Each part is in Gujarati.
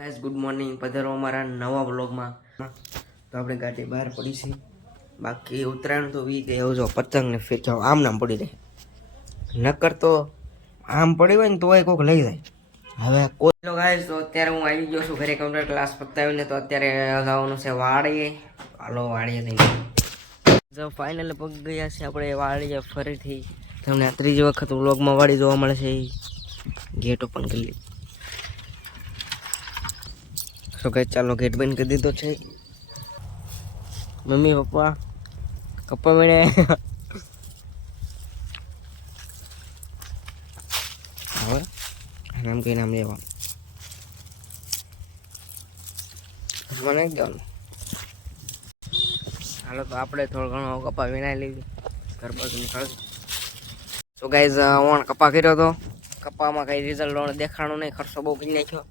ગાઈસ ગુડ મોર્નિંગ પધારો અમારા નવા વ્લોગમાં તો આપણે ગાડી બહાર પડી છે. બાકી ઉત્તરાયણ તો વી ગયો જો પતંગને જાઓ આમ નામ પડી રહે. નકર તો આમ પડી હોય ને તોય કોઈક લઈ જાય. હવે કોઈ લોકો ગાઈસ તો અત્યારે હું આવી ગયો છું ઘરે કમ્પ્યુટર ક્લાસ પતાવીને. તો અત્યારે જવાનું છે વાડીએ. હાલો, વાડીએ થઈ જો ફાઇનલ પગ ગયા છે આપણે વાડીએ ફરીથી. તમને આ ત્રીજી વખત વ્લોગમાં વાડી જોવા મળે છે. ગેટ ઓપન કરી લીધું તો ચાલો, ગેટ બંધ કરી દીધો છે. મમ્મી, પપ્પા પપ્પા મેળે. હવે નામ કઈ નામ લેવા. મને દેવાનું હાલો, તો આપણે થોડો ઘણો કપા વિનાઈ લીધી. ઘર પર નીકળ સો ગાઈઝ ઓણ કપા કર્યો હતો કપામાં કઈ રિઝલ્ટ દેખાણું નહીં, ખર્ચો બહુ કરી નાખ્યો.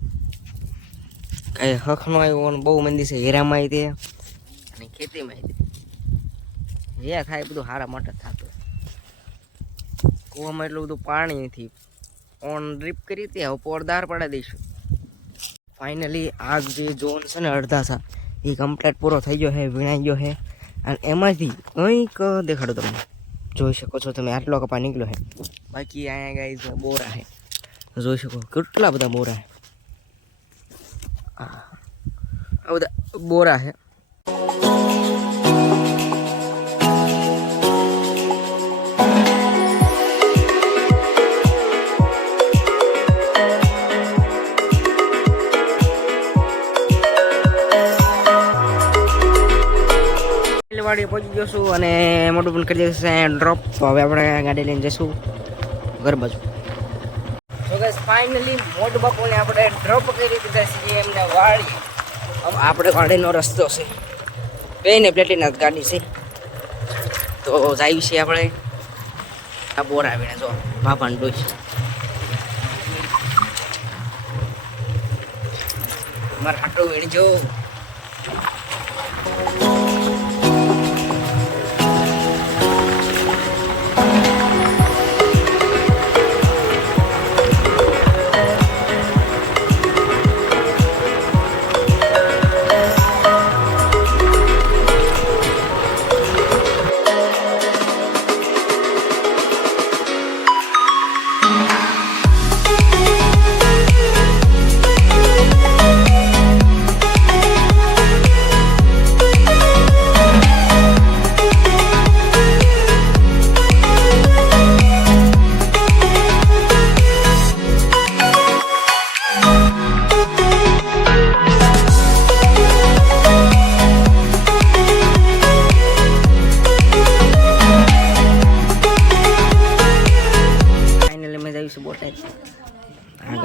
કઈ હક નો આવ્યો બહુ મંદી છે હેરામાં આવી તે. અને ખેતીમાં આવી તે. જે થાય બધું હારા માટે થતું. કૂવામાં એટલું બધું પાણી નથી. ઓન ડ્રીપ કરી હતી, હવે પોરદાર પડાવી દઈશું. ફાઇનલી આગ જે ઝોન છે ને અડધા સા, એ કમ્પ્લેટ પૂરો થઈ ગયો છે વીણાઈ ગયો છે અને એમાંથી કંઈક દેખાડો તમને. જોઈ શકો છો તમે, આટલો કપા નીકળ્યો છે બાકી અહીંયા ગાઈઝ બોરા છે જોઈ શકો, કેટલા બધા બોરા છે આ બધા બોરા છે. પહોંચી જઈશું અને મોટું પણ કરી દઈશું ડ્રોપ હવે આપણે ગાડી લઈને જઈશું ઘર બાજુ. ફાઇનલી મોટું બાપુને આપણે ડ્રોપ કરી દીધા છીએ, એમને વાડી હવે આપણે વાળીનો રસ્તો છે. બેને પ્લેટીના ગાડી છે. તો જાય છે આપણે. આ બોર આવીને જો, બાપાને ડોશ મારે આટલું વીણજો.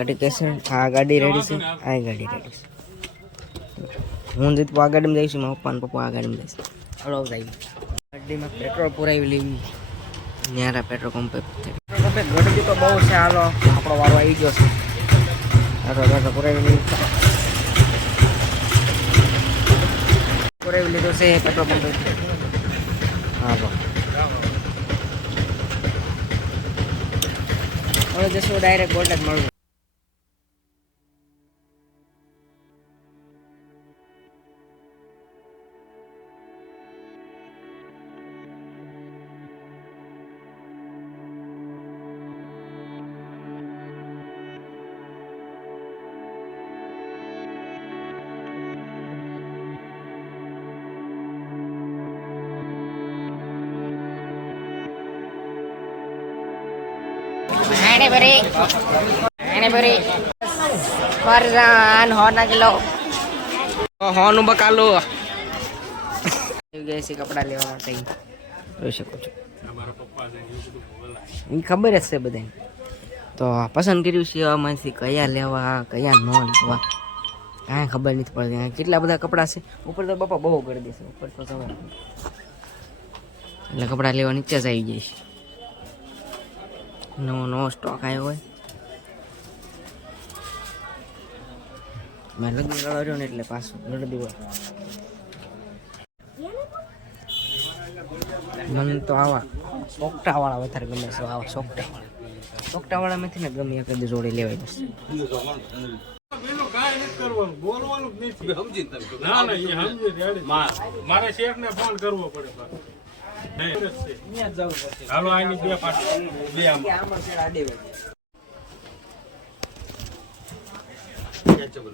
ગાડી કહેશે આ ગાડી રેડી છે. આ ગાડી રેડી છે. હું જીત આ ગાડીમાં જઈશું મારા પપ્પા પપ્પા આ ગાડીમાં જઈશ. હલો જાય ગાડીમાં પેટ્રોલ પુરાવી લઈ ન્યારા પેટ્રોલ પંપે પેટ્રોલ પંપે ગરદી તો બહુ છે હાલો. આપણો વારો આવી ગયો છે. હાલો પેટ્રોલ પુરાવી લઈ પુરાવી લીધો છે પેટ્રોલ પંપે હાલો. હવે જશું ડાયરેક્ટ બોટાદ મળવું આને ભરી આને ભરી ફરસાણ હોના કિલો હોનું બકાલો. આવી ગયા છે કપડા લેવા માટે. જોઈ શકો છો. એ ખબર જ છે બધાને. તો પસંદ કર્યું છે આમાંથી કયા લેવા કયા ન લેવા? કાંઈ ખબર નથી પડતી. કેટલા બધા કપડાં છે? ઉપર તો બાપા બહુ કરી દેશે. ઉપર તો તમે એટલે કપડાં લેવા નીચે જ આવી જઈશ. નવો નવો સ્ટોક આવ્યો હોય. મેં લગ્ન કર્યો ને એટલે પાછું લડી હોય. મને તો આવા સોકટા વાળા વધારે ગમે છે આવા સોકટા વાળા સોકટા વાળા માંથી ને ગમે એક જ જોડી લેવાય બસ. બોલવાનું બોલવાનું જ નથી. સમજી તમે ના ના એ સમજી મારે. શેઠ ને ફોન કરવો પડે. હાલો આની બે બે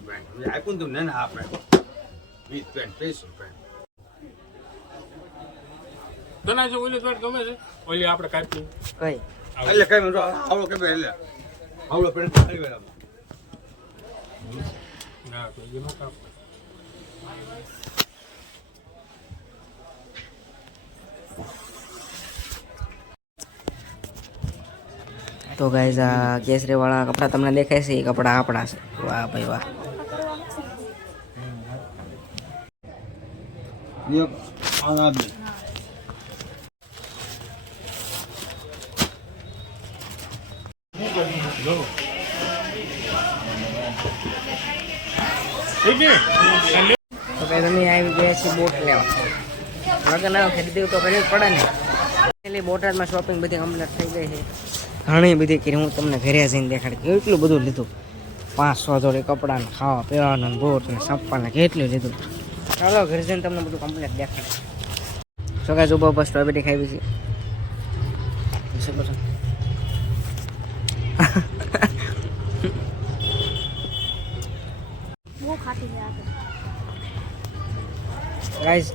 brand. હવે આપ્યું તમને ને આ brand. તને જો ઓલી પેન્ટ ગમે છે? ઓલી આપણે કાપી. કઈ? એટલે કઈ વાંધો આવડો કે એટલે આવડો પેન્ટ ખાલી વેલા ના તો એનો કાપ. તો ગાઈઝ આ કેસરી વાળા કપડા તમને દેખાય છે એ કપડા આપણા છે. વાહ ભાઈ વાહ. તો ભાઈ તમે આવી ગયા છે બોટ લેવા. લગ્ન આવે ખરીદી તો કરવી પડે ને. પેલી બોટાદમાં શોપિંગ બધી કમ્પ્લીટ થઈ ગઈ છે. ઘણી બધી કરી હું તમને ઘરે જઈને દેખાડી એટલું બધું લીધું. પાંચસો જોડી કપડાને ખાવા પીવાના બોટ ને ચપ્પલ કેટલું લીધું. ચાલો ઘરે જઈને તમને બધું કમ્પ્લીટ દેખાડે. શું કાંઈ ઊભા બસ સ્ટ્રોબેરી ખાવી છે ગાઈઝ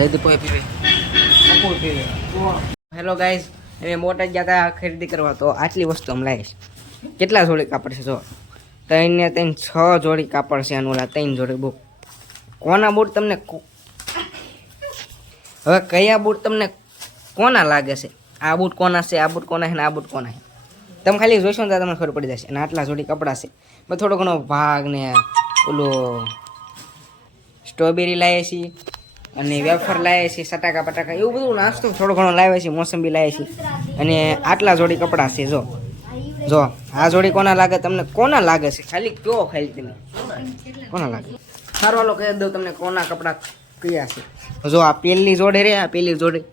જયદીપ પીવે. હેલો ગાઈઝ અમે મોટા ગયા હતા ખરીદી કરવા. તો આટલી વસ્તુ અમે લાવીશ કેટલા જોડી કાપડ છે જો ત્રણ ને ત્રણ છ જોડી કાપડ છે અને ઓલા ત્રણ જોડી બુક કોના બૂટ તમને હવે કયા બૂટ તમને કોના લાગે છે? આ બૂટ કોના છે આ બૂટ કોના છે ને આ બૂટ કોના છે? તમે ખાલી જોઈશો ને તમને ખબર પડી જશે. અને આટલા જોડી કપડાં છે. પણ થોડો ઘણો ભાગ ને ઓલું સ્ટ્રોબેરી લાવીએ છીએ. અને વેફર લાવે છીએ સટાકા પટાકા એવું બધું નાસ્તો થોડો ઘણો લાવે છીએ મોસંબી લાવીએ છીએ અને આટલા જોડી કપડાં છે, જો. જો, આ જોડી કોના લાગે? તમને કોના લાગે છે? ખાલી કયો ખાલી તમે. કોના લાગે? સારું હાલો કહી દઉં તમને કોના કપડાં કયા છે. જો, આ પહેલી જોડે રે, આ પહેલી જોડે.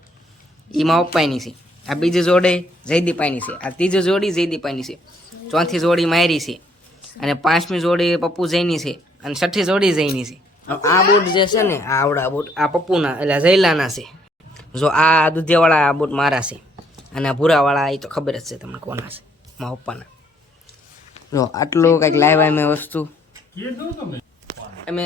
એમાં પપ્પાની છે. આ બીજી જોડે જયદીપાની છે. આ ત્રીજી જોડી જયદીપાની છે. ચોથી જોડી માયરી છે. અને પાંચમી જોડી પપ્પુ જૈની છે. અને છઠ્ઠી જોડી જૈની છે. આ બૂટ જે છે ને આવડા બોટ, આ પપ્પુના, એટલે જૈલાના છે. જો આ દુધિયાવાળા આ બૂટ મારા છે. અને આ ભૂરાવાળા એ તો ખબર જ છે તમને કોના છે, મારા પપ્પાના. જો, આટલું કંઈક લાવ્યા મેં વસ્તુ. અમે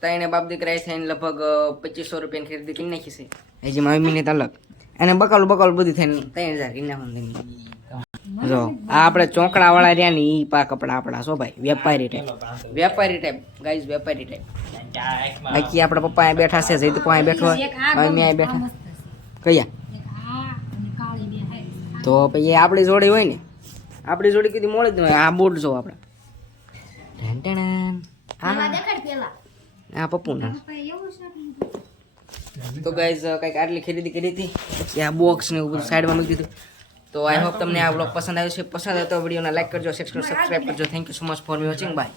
ત્રણે બાપ દીકરા થઈને લગભગ પચીસો રૂપિયાની ખરીદી કરી નાખી છે. હજી મારી મિનિટ અલગ અને બકાલું બકાલું બધું થઈને ત્રણ હજાર કરી જો આ આપણે ચોકડા વાળા રહ્યા ને ઈ પા કપડા આપણા શું ભાઈ? વેપારી ટાઈપ વેપારી ટાઈપ ગાઈઝ વેપારી ટાઈપ બાકી આપણા પપ્પા અહીંયા બેઠા છે જયદીપ અહીંયા બેઠો મમ્મી અહીંયા બેઠા. કયા? તો પછી આપણી જોડી હોય ને આપણી જોડી કીધી મોડી જ ન હોય. આ બૂટ જો આપણે. ઢેન ઢેણ. આ આ પપ્પુના તો ગાઈઝ કંઈક આટલી ખરીદી કરી હતી. પછી આ બોક્સ ને એવું બધું સાઈડમાં મૂકી દીધું. તો આઈ હોપ તમને આ બ્લોગ પસંદ આવ્યો છે. પસંદ આવ્યો તો વિડીયોને લાઈક કરજો શેર કરજો સબસ્ક્રાઈબ કરજો. Thank you so much for watching bye